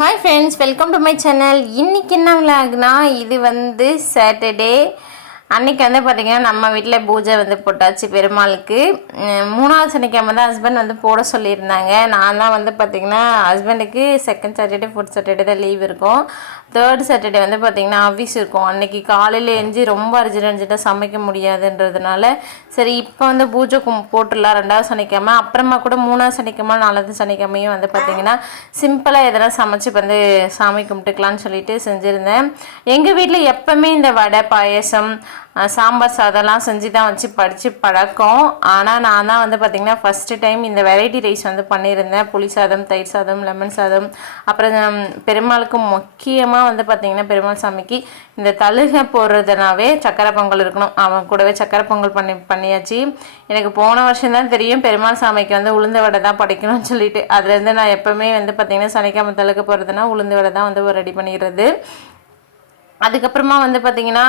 Hi friends welcome to my channel இன்றைக்கி என்ன விளாக்னா இது வந்து சாட்டர்டே அன்றைக்கி வந்து பார்த்திங்கன்னா நம்ம வீட்டில் பூஜை வந்து போட்டாச்சு பெருமாளுக்கு. மூணாவது சனிக்கிழமை தான் ஹஸ்பண்ட் வந்து போட சொல்லியிருந்தாங்க. நான் தான் வந்து பார்த்திங்கன்னா ஹஸ்பண்டுக்கு செகண்ட் சாட்டர்டே ஃபோர்த் சாட்டர்டே தான் லீவ் இருக்கும். தேர்ட் சாட்டர்டே வந்து பார்த்திங்கன்னா ஆஃபீஸ் இருக்கும். அன்றைக்கி காலையில் எஞ்சி ரொம்ப அர்ஜென்ட் அர்ஜென்ட்டாக சமைக்க முடியாதுன்றதுனால சரி இப்போ வந்து பூஜை கும் போட்டுடலாம். ரெண்டாவது சனிக்கிழமை அப்புறமா கூட மூணாவது சனிக்கிழமை நாலாவது சனிக்கிழமையும் வந்து பார்த்திங்கன்னா சிம்பிளாக எதனா சமைச்சு வந்து சாமி கும்பிட்டுக்கலான்னு சொல்லிட்டு செஞ்சுருந்தேன். எங்கள் வீட்டில் எப்போவுமே இந்த வடை பாயசம் சாம்பார் சாதம்லாம் செஞ்சு தான் வச்சு படித்து பழக்கம். ஆனால் நான் தான் வந்து பார்த்திங்கன்னா ஃபஸ்ட்டு டைம் இந்த வெரைட்டி ரைஸ் வந்து பண்ணியிருந்தேன். புளி சாதம் தயிர் சாதம் லெமன் சாதம். அப்புறம் பெருமாளுக்கு முக்கியமாக வந்து பார்த்திங்கன்னா பெருமாள் சாமிக்கு இந்த தழுகை போடுறதுனாவே சக்கரை பொங்கல் இருக்கணும். அவன் கூடவே சக்கரை பொங்கல் பண்ணி பண்ணியாச்சு. எனக்கு போன வருஷம் தான் தெரியும் பெருமாள் சாமிக்கு வந்து உளுந்த வடை தான் படைக்கணும்னு சொல்லிட்டு. அதுலேருந்து நான் எப்போவுமே வந்து பார்த்திங்கன்னா சனிக்கிழமை தழுக போகிறதுனா உளுந்து வடை தான் வந்து ரெடி பண்ணிடுறது. அதுக்கப்புறமா வந்து பார்த்திங்கன்னா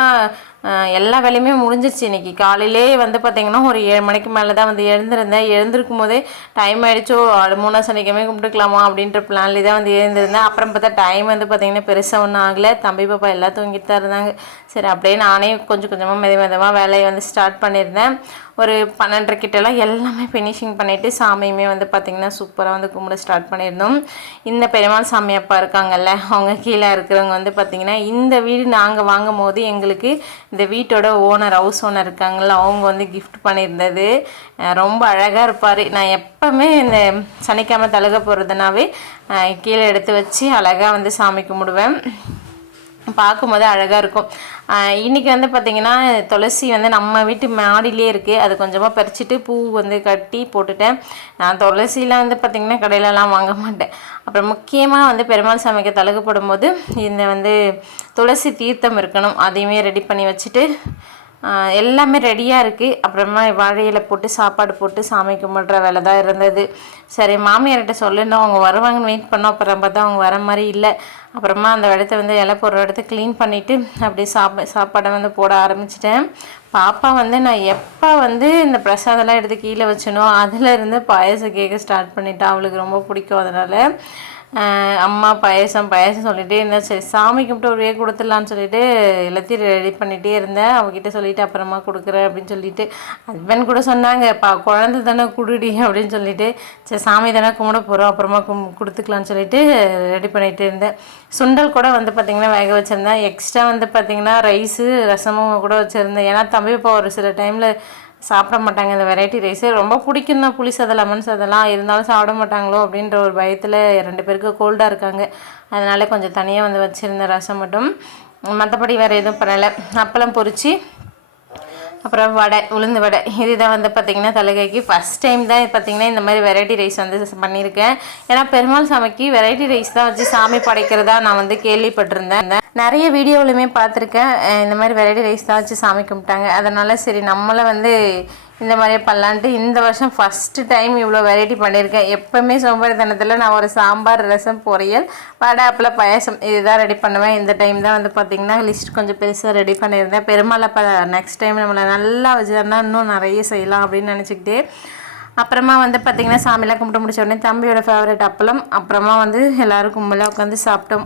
எல்லா வேலையுமே முடிஞ்சிருச்சு இன்னைக்கு. காலையிலே வந்து பார்த்திங்கன்னா ஒரு ஏழு மணிக்கு மேலே தான் வந்து எழுந்திருந்தேன். எழுந்திருக்கும் போதே டைம் ஆகிடுச்சோ அது மூணாவது சனிக்கிழமை கும்பிட்டுக்கலாமா அப்படின்ற பிளான்லேயே தான் வந்து எழுந்திருந்தேன். அப்புறம் பார்த்தா டைம் வந்து பார்த்திங்கன்னா பெருசாக ஒன்றும் ஆகலை. தம்பி பாப்பா எல்லாம் தூங்கிட்டு தான் இருந்தாங்க. சரி அப்படியே நானே கொஞ்சம் கொஞ்சமாக மெத மெதமாக வேலையை வந்து ஸ்டார்ட் பண்ணியிருந்தேன். ஒரு பன்னெண்டரை கிட்டலாம் எல்லாமே ஃபினிஷிங் பண்ணிவிட்டு சாமியுமே வந்து பார்த்திங்கன்னா சூப்பராக வந்து கும்பிட ஸ்டார்ட் பண்ணியிருந்தோம். இந்த பெருமாள் சாமி அப்பா இருக்காங்கல்ல அவங்க கீழே இருக்கிறவங்க வந்து பார்த்திங்கன்னா இந்த வீடு நாங்கள் வாங்கும் போது எங்களுக்கு இந்த வீட்டோட ஓனர் ஹவுஸ் ஓனர் இருக்காங்கல்ல அவங்க வந்து கிஃப்ட் பண்ணியிருந்தது. ரொம்ப அழகாக இருப்பார். நான் எப்போவுமே இந்த சனிக்கிழமை தழுக போகிறதுனாவே கீழே எடுத்து வச்சு அழகாக வந்து சாமி கும்பிடுவேன். பார்க்கும்போது அழகாக இருக்கும். இன்றைக்கி இன்னைக்கு வந்து பார்த்திங்கன்னா துளசி வந்து நம்ம வீட்டு மாடியிலே இருக்குது அது கொஞ்சமாக பறிச்சுட்டு பூ வந்து கட்டி போட்டுட்டேன். நான் துளசிலாம் வந்து பார்த்திங்கன்னா கடையிலலாம் வாங்க மாட்டேன். அப்புறம் முக்கியமாக வந்து பெருமாள் சாமிக்கு தழுகு போடும்போது இந்த வந்து துளசி தீர்த்தம் இருக்கணும். அதையுமே ரெடி பண்ணி வச்சுட்டு எல்லாமே ரெடியாக இருக்குது அப்புறமா வாழை போட்டு சாப்பாடு போட்டு சாமி கும்பிட்ற வேலை தான் இருந்தது. சரி மாமியார்கிட்ட சொல்லிருந்தோம். அவங்க வருவாங்கன்னு வெயிட் பண்ணோம். அப்புறம் பார்த்தா அவங்க வர மாதிரி இல்லை. அப்புறமா அந்த இடத்த வந்து இலை போடுற இடத்த க்ளீன் பண்ணிவிட்டு அப்படி சாப்ப சாப்பாடை வந்து போட ஆரம்பிச்சிட்டேன். பாப்பா வந்து நான் எப்போ வந்து இந்த பிரசாதம்லாம் எடுத்து கீழே வச்சனோ அதில் இருந்து பாயசம் கேட்க ஸ்டார்ட் பண்ணிட்டா. அவளுக்கு ரொம்ப பிடிக்கும் அதனால். அம்மா பாயசம் பாயசம் சொல்லிகிட்டே இருந்தேன் சரி சாமி கும்பிட்டு ஒரே கொடுத்துடலான்னு சொல்லிட்டு எல்லாத்தையும் ரெடி பண்ணிகிட்டே இருந்தேன். அவகிட்ட சொல்லிவிட்டு அப்புறமா கொடுக்குறேன் அப்படின்னு சொல்லிட்டு ஹஸ்பண்ட் கூட சொன்னாங்க பா குழந்த தானே குடுடி அப்படின்னு சொல்லிட்டு. சரி சாமி தானே கும்பிட போகிறோம் அப்புறமா கும் கொடுத்துக்கலான்னு சொல்லிட்டு ரெடி பண்ணிகிட்டு இருந்தேன். சுண்டல் கூட வந்து பார்த்திங்கன்னா வேக வச்சுருந்தேன். எக்ஸ்ட்ரா வந்து பார்த்திங்கன்னா ரைஸு ரசமும் கூட வச்சுருந்தேன். ஏன்னா தம்பி இப்போ ஒரு சில டைமில் சாப்பிட மாட்டாங்க இந்த வெரைட்டி ரைஸு ரொம்ப பிடிக்கும் தான் புளி சதை லெமன் சதெல்லாம் இருந்தாலும் சாப்பிட மாட்டாங்களோ அப்படின்ற ஒரு பயத்தில் ரெண்டு பேருக்கு கோல்டாக இருக்காங்க. அதனால கொஞ்சம் தனியாக வந்து வச்சுருந்த ரசம் மட்டும். மற்றபடி வேறு எதுவும் பண்ணலை. அப்பளம் பொறிச்சு அப்புறம் வடை உளுந்து வடை. இதுதான் வந்து பார்த்திங்கன்னா தலைகைக்கு ஃபஸ்ட் டைம் தான் பார்த்திங்கன்னா இந்த மாதிரி வெரைட்டி ரைஸ் வந்து பண்ணியிருக்கேன் ஏன்னா பெருமாள் சாமிக்கு வெரைட்டி ரைஸ் தான் வச்சு சாமி படைக்கிறதா நான் வந்து கேள்விப்பட்டிருந்தேன். நிறைய வீடியோவிலுமே பார்த்துருக்கேன் இந்த மாதிரி வெரைட்டி ரைஸ் தான் வச்சு சாமி கும்பிட்டாங்க. அதனால் சரி நம்மளை வந்து இந்த மாதிரியே பண்ணலான்ட்டு இந்த வருஷம் ஃபஸ்ட்டு டைம் இவ்வளோ வெரைட்டி பண்ணியிருக்கேன் எப்போவுமே சோம்பேறித்தனத்தில் நான் ஒரு சாம்பார் ரசம் பொரியல் வடை அப்பளம் பாயாசம் இதுதான் ரெடி பண்ணுவேன். இந்த டைம் தான் வந்து பார்த்திங்கன்னா லிஸ்ட் கொஞ்சம் பெருசாக ரெடி பண்ணியிருந்தேன். பெருமாள் அப்போ நெக்ஸ்ட் டைம் நம்மளை நல்லா வச்சுருந்தா இன்னும் நிறைய செய்யலாம் அப்படின்னு நினச்சிக்கிட்டே. அப்புறமா வந்து பார்த்திங்கன்னா சாமியெல்லாம் கும்பிட்டு முடிச்ச உடனே தம்பியோட ஃபேவரட் அப்பளம். அப்புறமா வந்து எல்லோரும் கும்பலாக உட்காந்து சாப்பிட்டோம்.